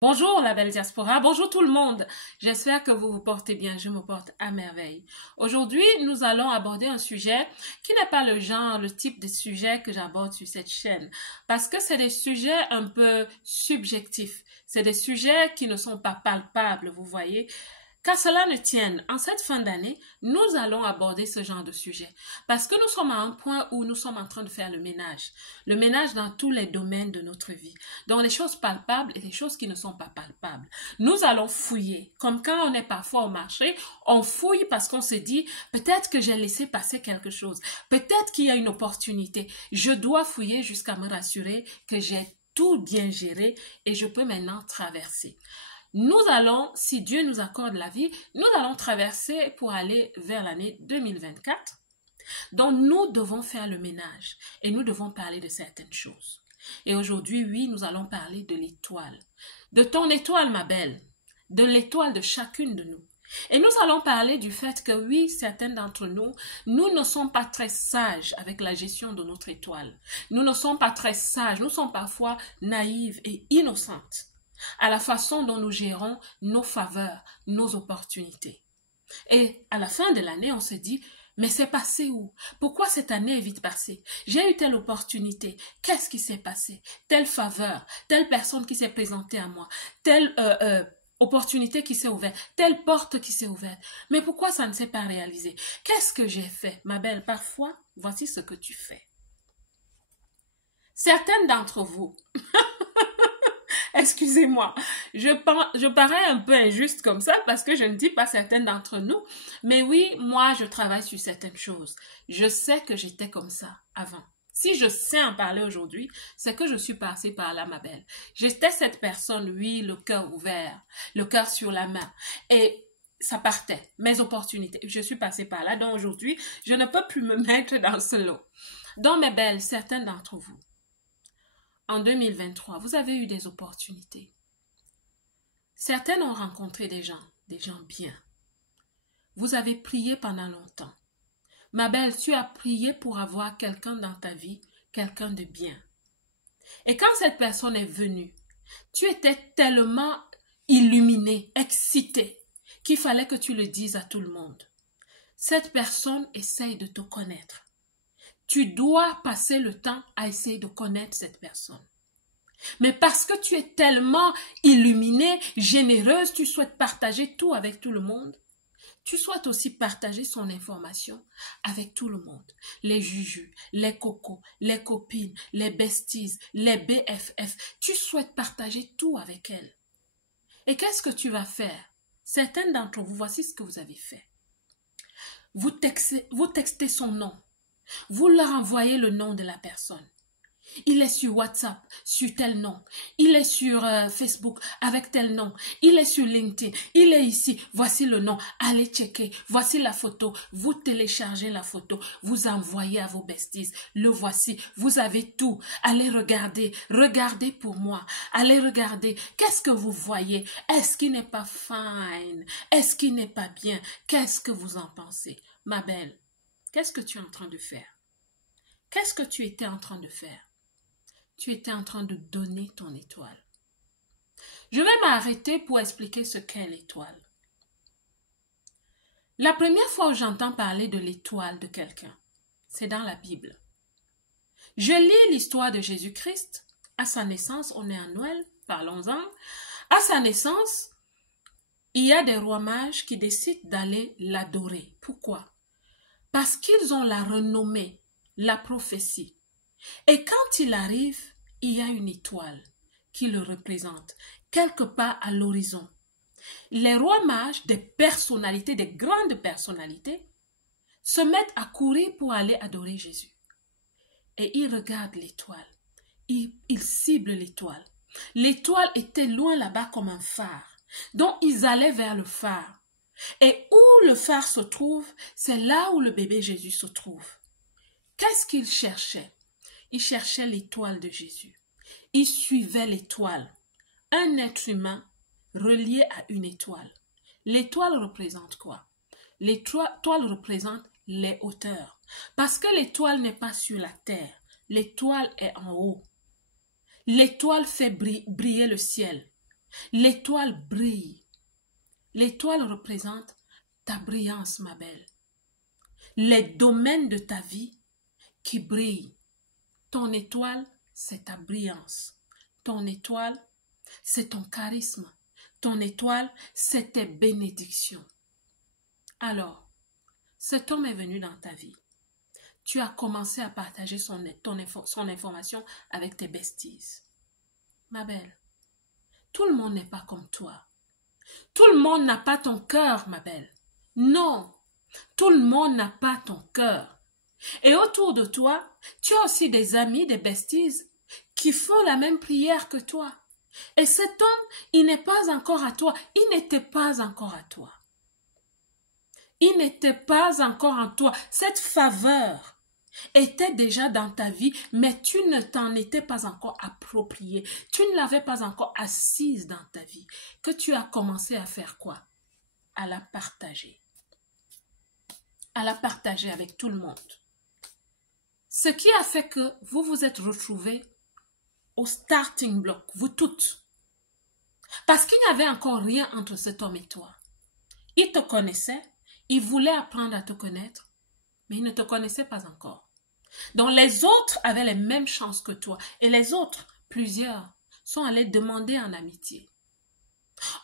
Bonjour la belle diaspora, bonjour tout le monde. J'espère que vous vous portez bien, je me porte à merveille. Aujourd'hui, nous allons aborder un sujet qui n'est pas le genre, le type de sujet que j'aborde sur cette chaîne. Parce que c'est des sujets un peu subjectifs. C'est des sujets qui ne sont pas palpables, vous voyez. Qu'à cela ne tienne, en cette fin d'année, nous allons aborder ce genre de sujet parce que nous sommes à un point où nous sommes en train de faire le ménage dans tous les domaines de notre vie, dans les choses palpables et les choses qui ne sont pas palpables. Nous allons fouiller, comme quand on est parfois au marché, on fouille parce qu'on se dit peut-être que j'ai laissé passer quelque chose, peut-être qu'il y a une opportunité. Je dois fouiller jusqu'à me rassurer que j'ai tout bien géré et je peux maintenant traverser. Nous allons, si Dieu nous accorde la vie, nous allons traverser pour aller vers l'année 2024. Donc nous devons faire le ménage et nous devons parler de certaines choses. Et aujourd'hui, oui, nous allons parler de l'étoile. De ton étoile, ma belle. De l'étoile de chacune de nous. Et nous allons parler du fait que oui, certaines d'entre nous, nous ne sommes pas très sages avec la gestion de notre étoile. Nous ne sommes pas très sages, nous sommes parfois naïves et innocentes à la façon dont nous gérons nos faveurs, nos opportunités. Et à la fin de l'année, on se dit, mais c'est passé où? Pourquoi cette année est vite passée? J'ai eu telle opportunité. Qu'est-ce qui s'est passé? Telle faveur, telle personne qui s'est présentée à moi, telle opportunité qui s'est ouverte, telle porte qui s'est ouverte. Mais pourquoi ça ne s'est pas réalisé? Qu'est-ce que j'ai fait? Ma belle, parfois, voici ce que tu fais. Certaines d'entre vous excusez-moi, je parais un peu injuste comme ça parce que je ne dis pas certaines d'entre nous, mais oui, moi je travaille sur certaines choses. Je sais que j'étais comme ça avant. Si je sais en parler aujourd'hui, c'est que je suis passée par là, ma belle. J'étais cette personne, oui, le cœur ouvert, le cœur sur la main. Et ça partait, mes opportunités. Je suis passée par là, donc aujourd'hui, je ne peux plus me mettre dans ce lot. Donc, mes belles, certaines d'entre vous, en 2023, vous avez eu des opportunités. Certaines ont rencontré des gens bien. Vous avez prié pendant longtemps. Ma belle, tu as prié pour avoir quelqu'un dans ta vie, quelqu'un de bien. Et quand cette personne est venue, tu étais tellement illuminé, excité, qu'il fallait que tu le dises à tout le monde. Cette personne essaye de te connaître. Tu dois passer le temps à essayer de connaître cette personne. Mais parce que tu es tellement illuminée, généreuse, tu souhaites partager tout avec tout le monde. Tu souhaites aussi partager son information avec tout le monde. Les jujus, les cocos, les copines, les besties, les BFF. Tu souhaites partager tout avec elle. Et qu'est-ce que tu vas faire? Certaines d'entre vous, voici ce que vous avez fait. Vous textez son nom. Vous leur envoyez le nom de la personne. Il est sur WhatsApp, sur tel nom. Il est sur Facebook avec tel nom. Il est sur LinkedIn. Il est ici. Voici le nom. Allez checker. Voici la photo. Vous téléchargez la photo. Vous envoyez à vos besties. Le voici. Vous avez tout. Allez regarder. Regardez pour moi. Allez regarder. Qu'est-ce que vous voyez? Est-ce qu'il n'est pas fine? Est-ce qu'il n'est pas bien? Qu'est-ce que vous en pensez? Ma belle, qu'est-ce que tu es en train de faire? Qu'est-ce que tu étais en train de faire? Tu étais en train de donner ton étoile. Je vais m'arrêter pour expliquer ce qu'est l'étoile. La première fois où j'entends parler de l'étoile de quelqu'un, c'est dans la Bible. Je lis l'histoire de Jésus-Christ. À sa naissance, on est à Noël, parlons-en. À sa naissance, il y a des rois mages qui décident d'aller l'adorer. Pourquoi? Parce qu'ils ont la renommée, la prophétie. Et quand il arrive, il y a une étoile qui le représente, quelque part à l'horizon. Les rois mages, des personnalités, des grandes personnalités, se mettent à courir pour aller adorer Jésus. Et ils regardent l'étoile. Ils ciblent l'étoile. L'étoile était loin là-bas comme un phare. Donc ils allaient vers le phare. Et où le phare se trouve, c'est là où le bébé Jésus se trouve. Qu'est-ce qu'ils cherchaient? Ils cherchaient l'étoile de Jésus. Ils suivaient l'étoile. Un être humain relié à une étoile. L'étoile représente quoi? L'étoile représente les hauteurs. Parce que l'étoile n'est pas sur la terre. L'étoile est en haut. L'étoile fait briller le ciel. L'étoile brille. L'étoile représente ta brillance, ma belle. Les domaines de ta vie qui brillent. Ton étoile, c'est ta brillance. Ton étoile, c'est ton charisme. Ton étoile, c'est tes bénédictions. Alors, cet homme est venu dans ta vie. Tu as commencé à partager son information avec tes besties. Ma belle, tout le monde n'est pas comme toi. Tout le monde n'a pas ton cœur, ma belle. Non, tout le monde n'a pas ton cœur. Et autour de toi, tu as aussi des amis, des besties qui font la même prière que toi. Et cet homme, il n'est pas encore à toi. Il n'était pas encore à toi. Il n'était pas encore en toi. Cette faveur était déjà dans ta vie, mais tu ne t'en étais pas encore approprié. Tu ne l'avais pas encore assise dans ta vie. Que tu as commencé à faire quoi? À la partager. À la partager avec tout le monde. Ce qui a fait que vous vous êtes retrouvés au starting block, vous toutes. Parce qu'il n'y avait encore rien entre cet homme et toi. Il te connaissait, il voulait apprendre à te connaître, mais il ne te connaissait pas encore. Donc les autres avaient les mêmes chances que toi. Et les autres, plusieurs, sont allés demander en amitié.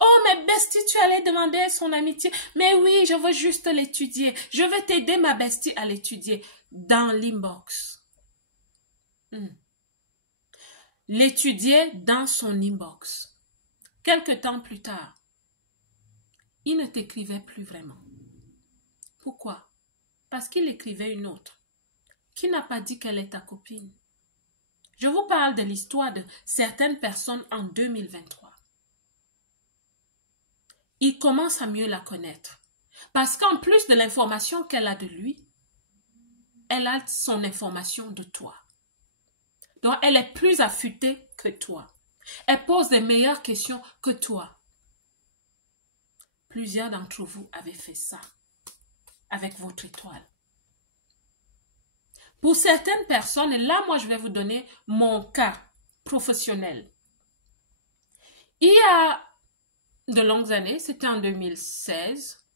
Oh, mais bestie, tu allais demander son amitié. Mais oui, je veux juste l'étudier. Je veux t'aider, ma bestie, à l'étudier. Dans l'inbox. L'étudier dans son inbox. Quelque temps plus tard, il ne t'écrivait plus vraiment. Pourquoi? Parce qu'il écrivait une autre, qui n'a pas dit qu'elle est ta copine. Je vous parle de l'histoire de certaines personnes en 2023. Il commence à mieux la connaître. Parce qu'en plus de l'information qu'elle a de lui, elle a son information de toi. Donc, elle est plus affûtée que toi. Elle pose des meilleures questions que toi. Plusieurs d'entre vous avaient fait ça avec votre étoile. Pour certaines personnes, et là, moi, je vais vous donner mon cas professionnel. Il y a de longues années, c'était en 2016,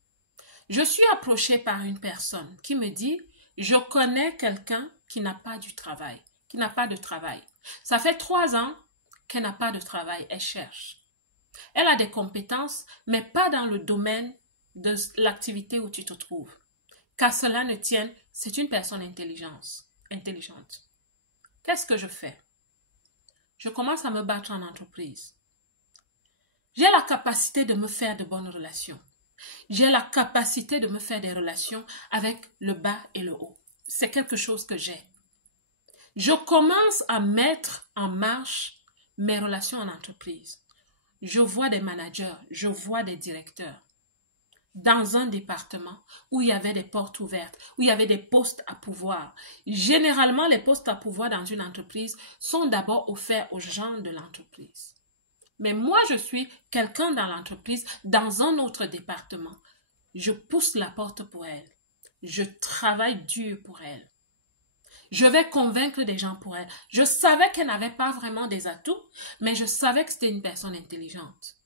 je suis approchée par une personne qui me dit, je connais quelqu'un qui n'a pas du travail, qui n'a pas de travail. Ça fait 3 ans qu'elle n'a pas de travail, elle cherche. Elle a des compétences, mais pas dans le domaine de l'activité où tu te trouves. Qu'à cela ne tienne, c'est une personne intelligente. Qu'est-ce que je fais? Je commence à me battre en entreprise. J'ai la capacité de me faire de bonnes relations. J'ai la capacité de me faire des relations avec le bas et le haut. C'est quelque chose que j'ai. Je commence à mettre en marche mes relations en entreprise. Je vois des managers, je vois des directeurs dans un département où il y avait des portes ouvertes, où il y avait des postes à pouvoir. Généralement, les postes à pouvoir dans une entreprise sont d'abord offerts aux gens de l'entreprise. Mais moi, je suis quelqu'un dans l'entreprise, dans un autre département. Je pousse la porte pour elle. Je travaille dur pour elle. Je vais convaincre des gens pour elle. Je savais qu'elle n'avait pas vraiment des atouts, mais je savais que c'était une personne intelligente.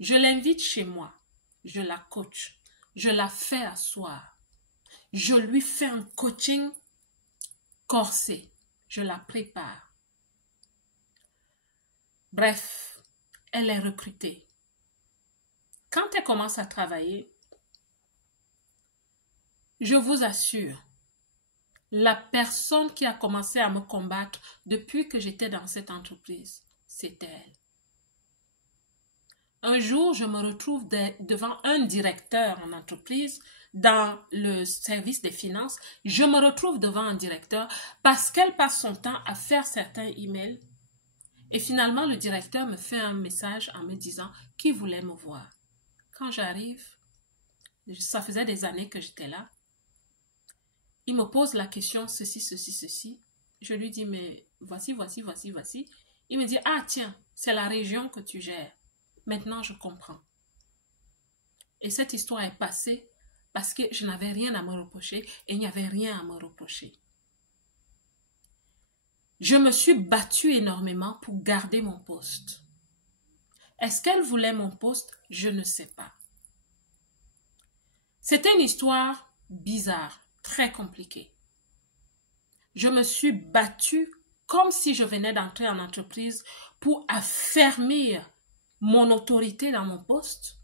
Je l'invite chez moi. Je la coach. Je la fais asseoir. Je lui fais un coaching corsé. Je la prépare. Bref, elle est recrutée. Quand elle commence à travailler, je vous assure, la personne qui a commencé à me combattre depuis que j'étais dans cette entreprise, c'était elle. Un jour, je me retrouve devant un directeur en entreprise, dans le service des finances. Je me retrouve devant un directeur parce qu'elle passe son temps à faire certains emails. Et finalement, le directeur me fait un message en me disant qu'il voulait me voir. Quand j'arrive, ça faisait des années que j'étais là. Il me pose la question, ceci, ceci, ceci. Je lui dis, mais voici. Il me dit, ah tiens, c'est la région que tu gères. Maintenant, je comprends. Et cette histoire est passée parce que je n'avais rien à me reprocher et il n'y avait rien à me reprocher. Je me suis battue énormément pour garder mon poste. Est-ce qu'elle voulait mon poste? Je ne sais pas. C'était une histoire bizarre, très compliquée. Je me suis battue comme si je venais d'entrer en entreprise pour affermir mon autorité dans mon poste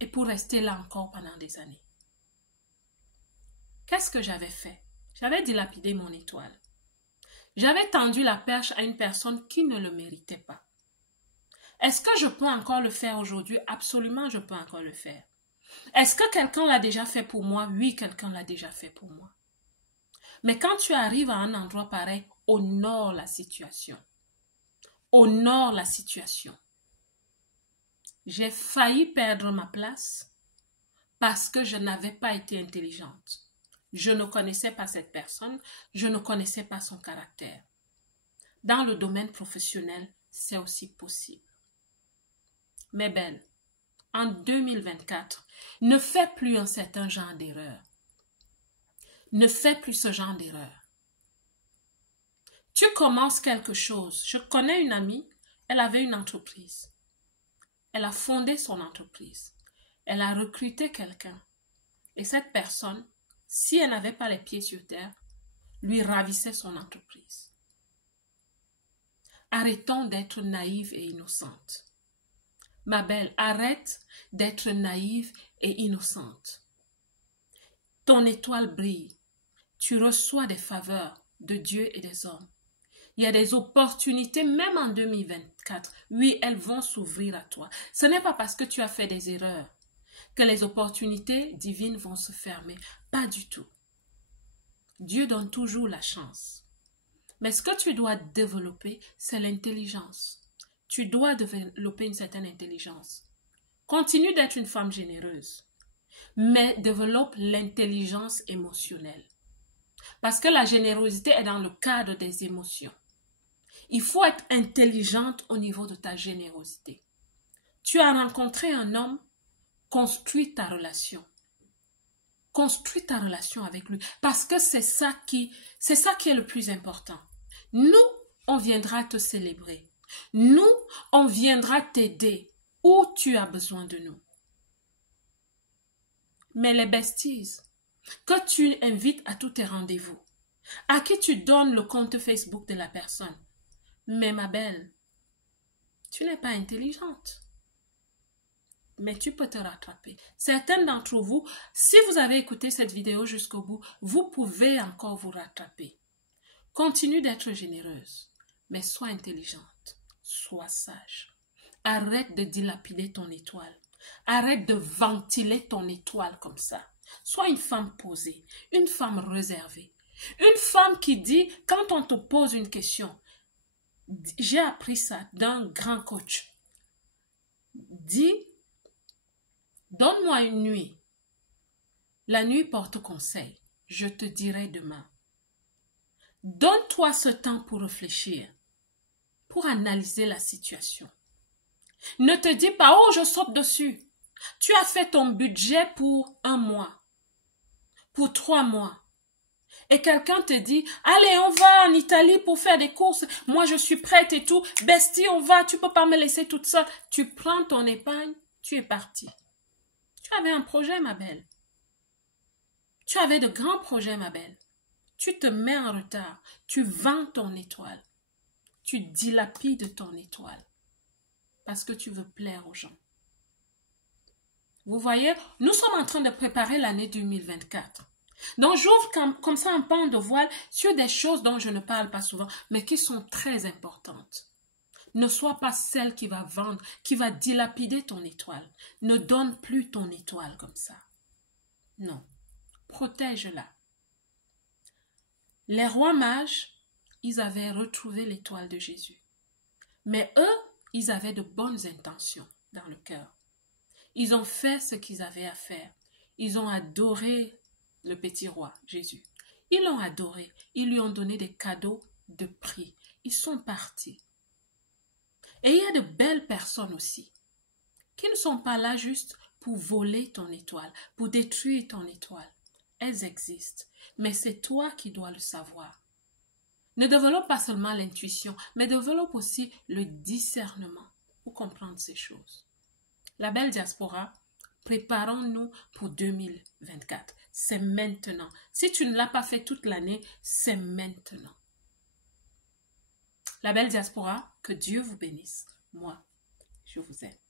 et pour rester là encore pendant des années. Qu'est-ce que j'avais fait? J'avais dilapidé mon étoile. J'avais tendu la perche à une personne qui ne le méritait pas. Est-ce que je peux encore le faire aujourd'hui? Absolument, je peux encore le faire. Est-ce que quelqu'un l'a déjà fait pour moi? Oui, quelqu'un l'a déjà fait pour moi. Mais quand tu arrives à un endroit pareil, honore la situation. Honore la situation. J'ai failli perdre ma place parce que je n'avais pas été intelligente. Je ne connaissais pas cette personne, je ne connaissais pas son caractère. Dans le domaine professionnel, c'est aussi possible. Mes belles, en 2024, ne fais plus un certain genre d'erreur. Ne fais plus ce genre d'erreur. Tu commences quelque chose. Je connais une amie, elle avait une entreprise. Elle a fondé son entreprise. Elle a recruté quelqu'un. Et cette personne, si elle n'avait pas les pieds sur terre, lui ravissait son entreprise. Arrêtons d'être naïves et innocentes. Ma belle, arrête d'être naïve et innocente. Ton étoile brille. Tu reçois des faveurs de Dieu et des hommes. Il y a des opportunités, même en 2024. Oui, elles vont s'ouvrir à toi. Ce n'est pas parce que tu as fait des erreurs que les opportunités divines vont se fermer. Pas du tout. Dieu donne toujours la chance. Mais ce que tu dois développer, c'est l'intelligence. Tu dois développer une certaine intelligence. Continue d'être une femme généreuse, mais développe l'intelligence émotionnelle. Parce que la générosité est dans le cadre des émotions. Il faut être intelligente au niveau de ta générosité. Tu as rencontré un homme, construis ta relation. Construis ta relation avec lui. Parce que c'est ça qui est le plus important. Nous, on viendra te célébrer. Nous, on viendra t'aider où tu as besoin de nous. Mais les besties que tu invites à tous tes rendez-vous, à qui tu donnes le compte Facebook de la personne, mais ma belle, tu n'es pas intelligente. Mais tu peux te rattraper. Certains d'entre vous, si vous avez écouté cette vidéo jusqu'au bout, vous pouvez encore vous rattraper. Continue d'être généreuse, mais sois intelligente, sois sage. Arrête de dilapider ton étoile. Arrête de ventiler ton étoile comme ça. Sois une femme posée, une femme réservée. Une femme qui dit, quand on te pose une question, j'ai appris ça d'un grand coach. Dis, donne-moi une nuit. La nuit porte conseil. Je te dirai demain. Donne-toi ce temps pour réfléchir, pour analyser la situation. Ne te dis pas, oh, je saute dessus. Tu as fait ton budget pour 1 mois, pour 3 mois. Et quelqu'un te dit, allez, on va en Italie pour faire des courses. Moi, je suis prête et tout. Bestie, on va, tu peux pas me laisser toute seule. Tu prends ton épargne, tu es partie. Tu avais un projet, ma belle. Tu avais de grands projets, ma belle. Tu te mets en retard. Tu vends ton étoile. Tu dilapides ton étoile. Parce que tu veux plaire aux gens. Vous voyez, nous sommes en train de préparer l'année 2024. Donc, j'ouvre comme ça un pan de voile sur des choses dont je ne parle pas souvent, mais qui sont très importantes. Ne sois pas celle qui va vendre, qui va dilapider ton étoile. Ne donne plus ton étoile comme ça. Non. Protège-la. Les rois mages, ils avaient retrouvé l'étoile de Jésus. Mais eux, ils avaient de bonnes intentions dans le cœur. Ils ont fait ce qu'ils avaient à faire. Ils ont adoré le petit roi, Jésus. Ils l'ont adoré. Ils lui ont donné des cadeaux de prix. Ils sont partis. Et il y a de belles personnes aussi qui ne sont pas là juste pour voler ton étoile, pour détruire ton étoile. Elles existent, mais c'est toi qui dois le savoir. Ne développe pas seulement l'intuition, mais développe aussi le discernement. pour comprendre ces choses. La belle diaspora, préparons-nous pour 2024. C'est maintenant. Si tu ne l'as pas fait toute l'année, c'est maintenant. La belle diaspora, que Dieu vous bénisse. Moi, je vous aime.